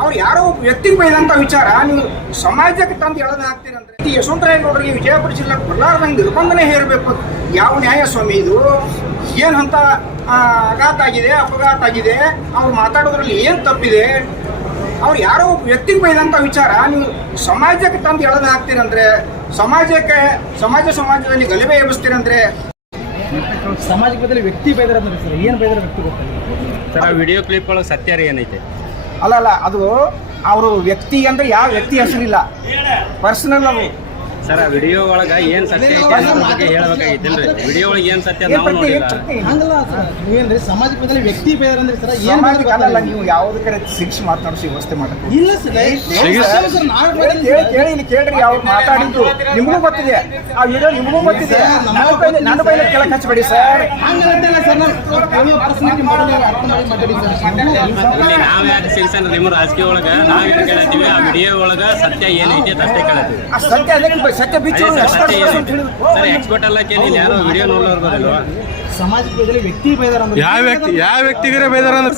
ಅವ್ರು ಯಾರೋ ಒಬ್ಬ ವ್ಯಕ್ತಿಗೆ ಬೈದಂತ ವಿಚಾರ ನೀವು ಸಮಾಜಕ್ಕೆ ತಂದು ಎಳೆದು ಹಾಕ್ತೀರಂದ್ರೆ ಈ ನೋಡ್ರಿ ವಿಜಯಪುರ ಜಿಲ್ಲೆ ಬರಲಾರ್ದಂಗೆ ನಿರ್ಬಂಧನೆ ಹೇರಬೇಕು. ಯಾವ ನ್ಯಾಯ ಸ್ವಾಮಿ ಇದು? ಏನು ಅಂತ ಆಘಾತ ಆಗಿದೆ ಅಪಘಾತ ಆಗಿದೆ ಅವ್ರು ಮಾತಾಡೋದ್ರಲ್ಲಿ ಏನು ತಪ್ಪಿದೆ? ಅವ್ರು ಯಾರೋ ಒಬ್ಬ ವ್ಯಕ್ತಿಗೆ ಬೈದಂತ ವಿಚಾರ ನೀವು ಸಮಾಜಕ್ಕೆ ತಂದು ಎಳೆದು ಹಾಕ್ತೀರಂದ್ರೆ ಸಮಾಜಕ್ಕೆ ಸಮಾಜ ಸಮಾಜದಲ್ಲಿ ಗಲಭೆ ಎಬ್ಬಿಸ್ತೀರಂದ್ರೆ ಸಮಾಜಕ್ಕೆ ಬದಲು ವ್ಯಕ್ತಿ ಬೈದಾರ ಏನು ಬೈದಾರ ವ್ಯಕ್ತಿ ಗೊತ್ತಿಲ್ಲ. ಸರ್ ಆ ವಿಡಿಯೋ ಕ್ಲಿಪ್ ಒಳಗೆ ಸತ್ಯ ರೀ ಏನೈತೆ? ಅಲ್ಲ ಅಲ್ಲ ಅದು ಅವರು ವ್ಯಕ್ತಿ ಅಂದ್ರೆ ಯಾವ ವ್ಯಕ್ತಿ ಹೆಸರಿಲ್ಲ. ಪರ್ಸನಲ್ ಅವು ಸರ್ ಆ ವಿಡಿಯೋ ಒಳಗೆ ಏನು ಸತ್ಯ ಐತೆ ಅನ್ನೋದ್ರ ಬಗ್ಗೆ ಹೇಳ್ಬೇಕಾಗಿತ್ತೇನ್ರಿ? ವಿಡಿಯೋ ಒಳಗೆ ಏನು ಸತ್ಯ ನಾವು ನೋಡಿಲ್ಲ? ಹಂಗಲ್ಲ ಸರ್. ನೀವೇನ್ರಿ ಸಮಾಜ ಬದಲು ವ್ಯಕ್ತಿ ಬೇರೆ ಅಂದ್ರೆ ಸರ್ ಏನು ಅಲ್ಲಲ್ಲ ನೀವು ಯಾವುದಕ್ಕೆ ಶಿಕ್ಷೆ ಮಾತನಾಡಿಸಿ ವ್ಯವಸ್ಥೆ ಮಾಡಕ್ಕೆ ಇಲ್ಲ ಸರ್ ಸರ್ ನಾನು ಕೇಳಿ ಕೇಳಿ ಕೇಳ್ರಿ ಅವ್ರು ಮಾತಾಡಿದ್ದು. ನಿಮಗೂ ಗೊತ್ತಿದೆ. ಆ ವಿಡಿಯೋ ನಿಮಗೂ ಗೊತ್ತಿದೆ. ನನ್ನ ಬೈಲೆ ಕೇಳಕ್ ಹಚ್ಚಬೇಡಿ ಸರ್. ಹಂಗಂತಲ್ಲ ಸರ್ ನಾವು ಪರ್ಸನಾಲಿಟಿ ಮಾಡೋದು ಅರ್ಥ ಮಾಡಿ ಮಾತಾಡಿ ಸರ್. ಇಲ್ಲಿ ನಾವ್ ಯಾಕೆ ಸಿಗ್ಸನ್ ನಿಮ್ಮ ರಾಜಕೀಯ ಒಳಗ ನಾವ್ ಏನ್ ಕೇಳತ್ತೀವಿ ಆ ವಿಡಿಯೋ ಒಳಗ ಸತ್ಯ ಏನೈತೆ ಅಂತ ಅಷ್ಟೇ ಕೇಳತ್ತೀವಿ. ಆ ಸತ್ಯ ಅದಕ್ಕೆ ಸತ್ಯ ಬಿಚ್ಚು ಎಕ್ಸ್ಪರ್ಟ್ ಅಲ್ಲ ಕೇಳಿ ಇಲ್ಲಿ ಯಾರೋ ವಿಡಿಯೋ ನೋಡೋರು ಬರಲ್ವಾ ಸಮಾಜಕ್ಕೆ ವ್ಯಕ್ತಿ ಬೈದಾರ ಯಾವ ವ್ಯಕ್ತಿ ಯಾವ ವ್ಯಕ್ತಿಗರೇ ಬೈದಾರ ಅಂದ್ರೆ